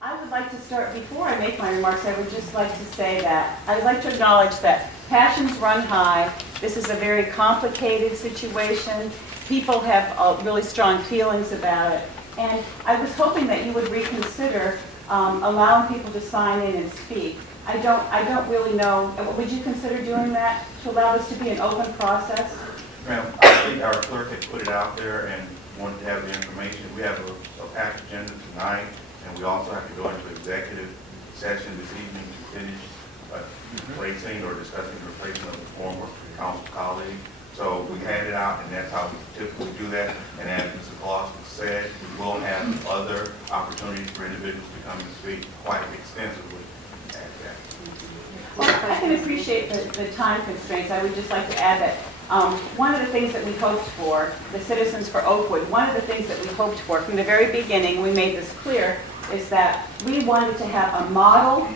I would like to start, before I make my remarks, I would just like to say that I'd like to acknowledge that passions run high. This is a very complicated situation. People have really strong feelings about it. And I was hoping that you would reconsider allowing people to sign in and speak. I don't really know, would you consider doing that to allow this to be an open process? Ma'am, I think our clerk had put it out there and wanted to have the information. We have a packed agenda tonight, and we also have to go into executive session this evening to finish replacing or discussing the replacement of the former council colleague. So we hand it out, and that's how we typically do that. And as Mr. Claus said, we will have other opportunities for individuals to come and speak quite extensively at that. Well, I can appreciate the time constraints. I would just like to add that one of the things that we hoped for, the Citizens for Oakwood, one of the things that we hoped for from the very beginning, we made this clear, is that we wanted to have a model,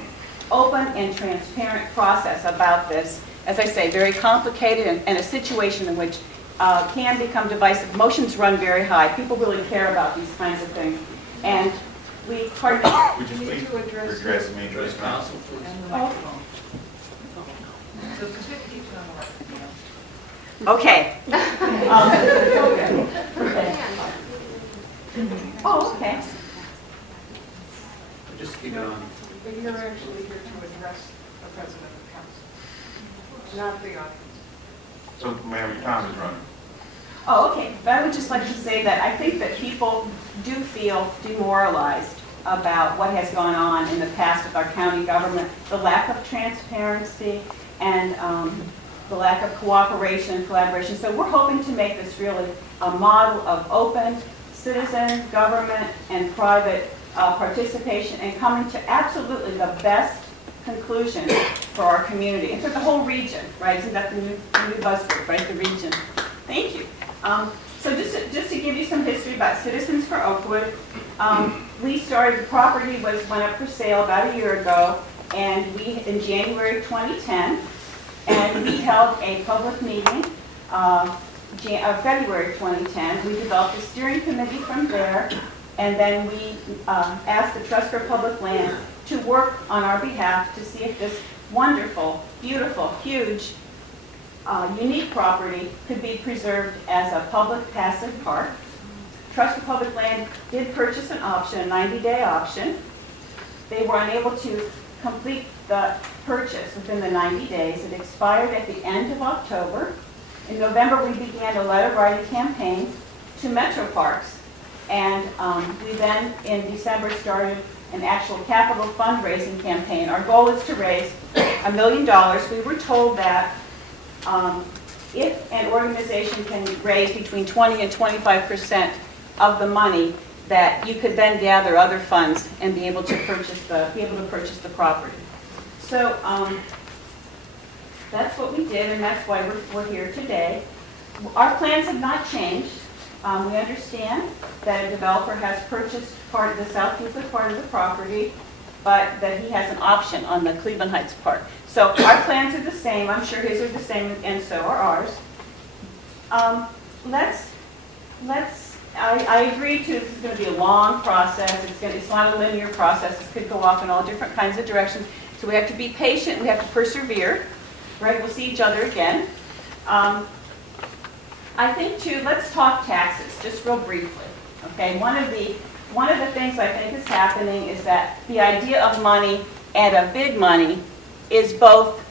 open and transparent process about this. As I say, very complicated and a situation in which can become divisive. Emotions run very high. People really care about these kinds of things. And we hardly... Would you please address me? Address council, please. Okay. Oh, okay. Just keep it on. But you're actually here to address the president of the council, not the audience. So, ma'am, your time is running. Oh, okay. But I would just like to say that I think that people do feel demoralized about what has gone on in the past with our county government, the lack of transparency and the lack of cooperation and collaboration. So we're hoping to make this really a model of open citizen, government, and private participation and coming to absolutely the best conclusion for our community and for the whole region, right? Isn't that the new buzzword, right? The region. Thank you. So just to give you some history about Citizens for Oakwood, we started, the property went up for sale about a year ago, and in January 2010, and we held a public meeting, February 2010. We developed a steering committee from there, and then we asked the Trust for Public Land to work on our behalf to see if this wonderful, beautiful, huge, unique property could be preserved as a public passive park. Trust for Public Land did purchase an option, a 90-day option. They were unable to complete the purchase within the 90 days. It expired at the end of October. In November, we began a letter writing campaign to Metro Parks. And we then, in December, started an actual capital fundraising campaign. Our goal is to raise $1 million. We were told that if an organization can raise between 20 and 25% of the money, that you could then gather other funds and be able to purchase the property. So that's what we did, and that's why we're here today. Our plans have not changed. We understand that a developer has purchased part of the South Euclid part of the property, but that he has an option on the Cleveland Heights part. So our plans are the same. I'm sure his are the same, and so are ours. I agree to, this is going to be a long process. It's not a linear process. It could go off in all different kinds of directions. So we have to be patient. We have to persevere. Right? We'll see each other again. I think too, let's talk taxes, just real briefly. Okay, one of the things I think is happening is that the idea of money and of big money is both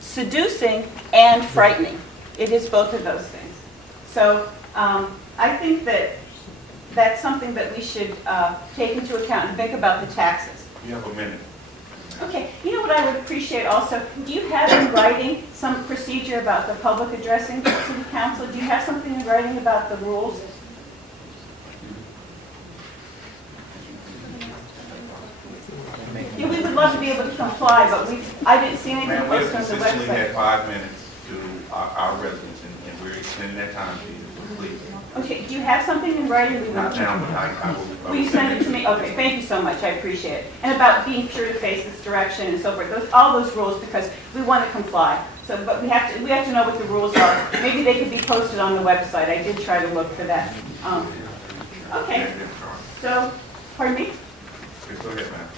seducing and frightening. It is both of those things. So I think that that's something that we should take into account and think about the taxes. You have a minute. Okay, you know what I would appreciate also? Do you have in writing some procedure about the public addressing the city council? Do you have something in writing about the rules? Yeah, we would love to be able to comply, but I didn't see anything Ma'am, we have posted on the consistently had website. 5 minutes to our residents, and we're extending that time to you, so please. Okay, do you have something in writing? We Not would- now, but I will. Will you send it to me? Okay, thank you so much, I appreciate it. And about being sure to face this direction and so forth, all those rules, because we want to comply. So, but we have to know what the rules are. Maybe they could be posted on the website. I did try to look for that. Okay, so, pardon me? Yes, go ahead, ma'am.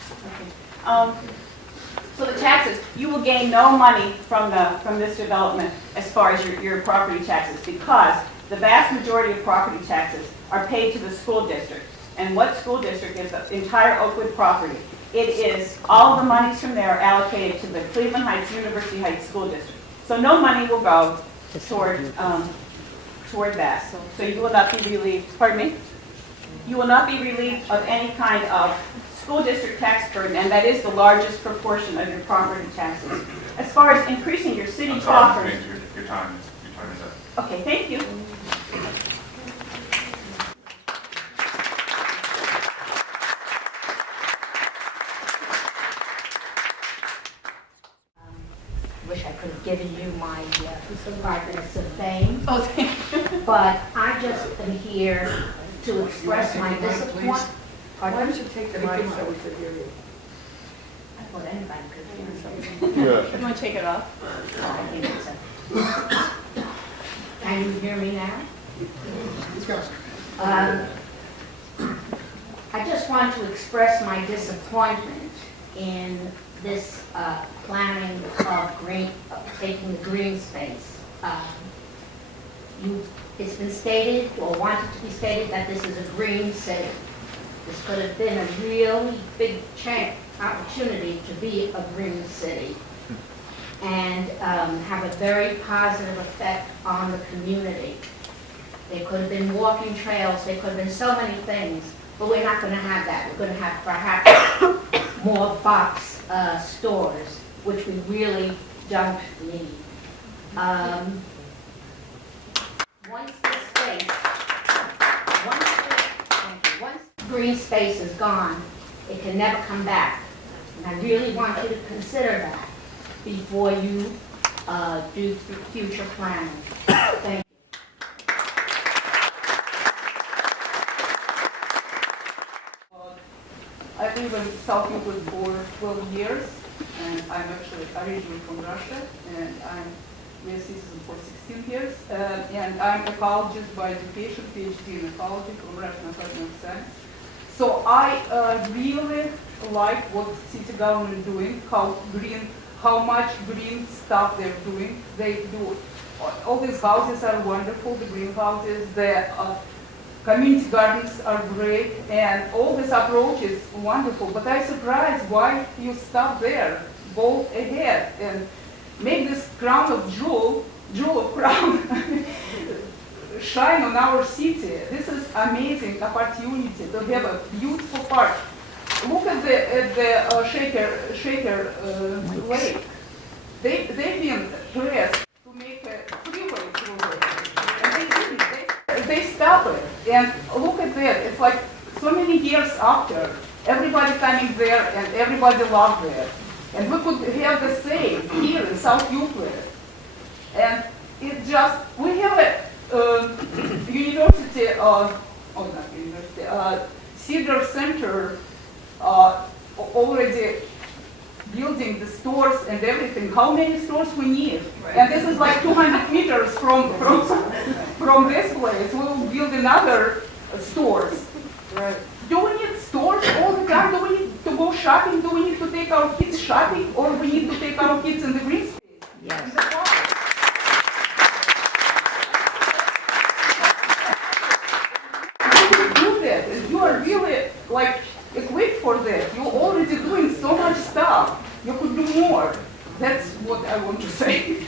So the taxes, you will gain no money from this development as far as your property taxes, because the vast majority of property taxes are paid to the school district. And what school district is the entire Oakwood property? It is, all the monies from there are allocated to the Cleveland Heights, University Heights School District. So no money will go toward that. So you will not be relieved, pardon me? You will not be relieved of any kind of school district tax burden, and that is the largest proportion of your property taxes. As far as increasing your city I'm sorry, coffers. your time is up. Okay, thank you. Wish I could have given you my 5 minutes of fame, Oh, thank you. but I just am here to express my disappointment. Why don't you take the mic so we could hear you? I thought anybody could hear me. You want to take it off? Oh, I think so. Can you hear me now? I just want to express my disappointment in this planning of taking the green space. It's been stated, or wanted to be stated, that this is a green city. This could have been a really big opportunity to be a green city and have a very positive effect on the community. There could have been walking trails, there could have been so many things, but we're not going to have that. We're going to have perhaps more box stores, which we really don't need. Once green space is gone, it can never come back. And I really want you to consider that before you do future planning. Thank you. I've been in South Euclid for 12 years, and I'm actually originally from Russia, and I'm a citizen for 16 years, and I'm ecologist by education, PhD in ecology from Russian Academy of Science. So I really like what city government is doing, how much green stuff they're doing. They do, all these houses are wonderful, the greenhouses, the community gardens are great, and all this approach is wonderful, but I'm surprised why you stop there, go ahead and make this crown of jewel of crown shine on our city. This is amazing opportunity to have a beautiful park. Look at the Shaker Lake. They've been pressed to make a freeway through it, and they didn't. They stopped it, and look at that. It's like so many years after, everybody coming there and everybody loved it. And we could have the same here in South Euclid. And it just, we have a university, not university, Cedar Center already building the stores and everything. How many stores we need? Right. And this is like 200 meters from this place. We will build another stores. Right. Do we need stores all the time? Do we need to go shopping? Do we need to take our kids shopping? Or we need to take our kids in the green space? Yes. In the park? You do that. And you are really like equipped for that. You're already doing so much stuff. You could do more. That's what I want to say.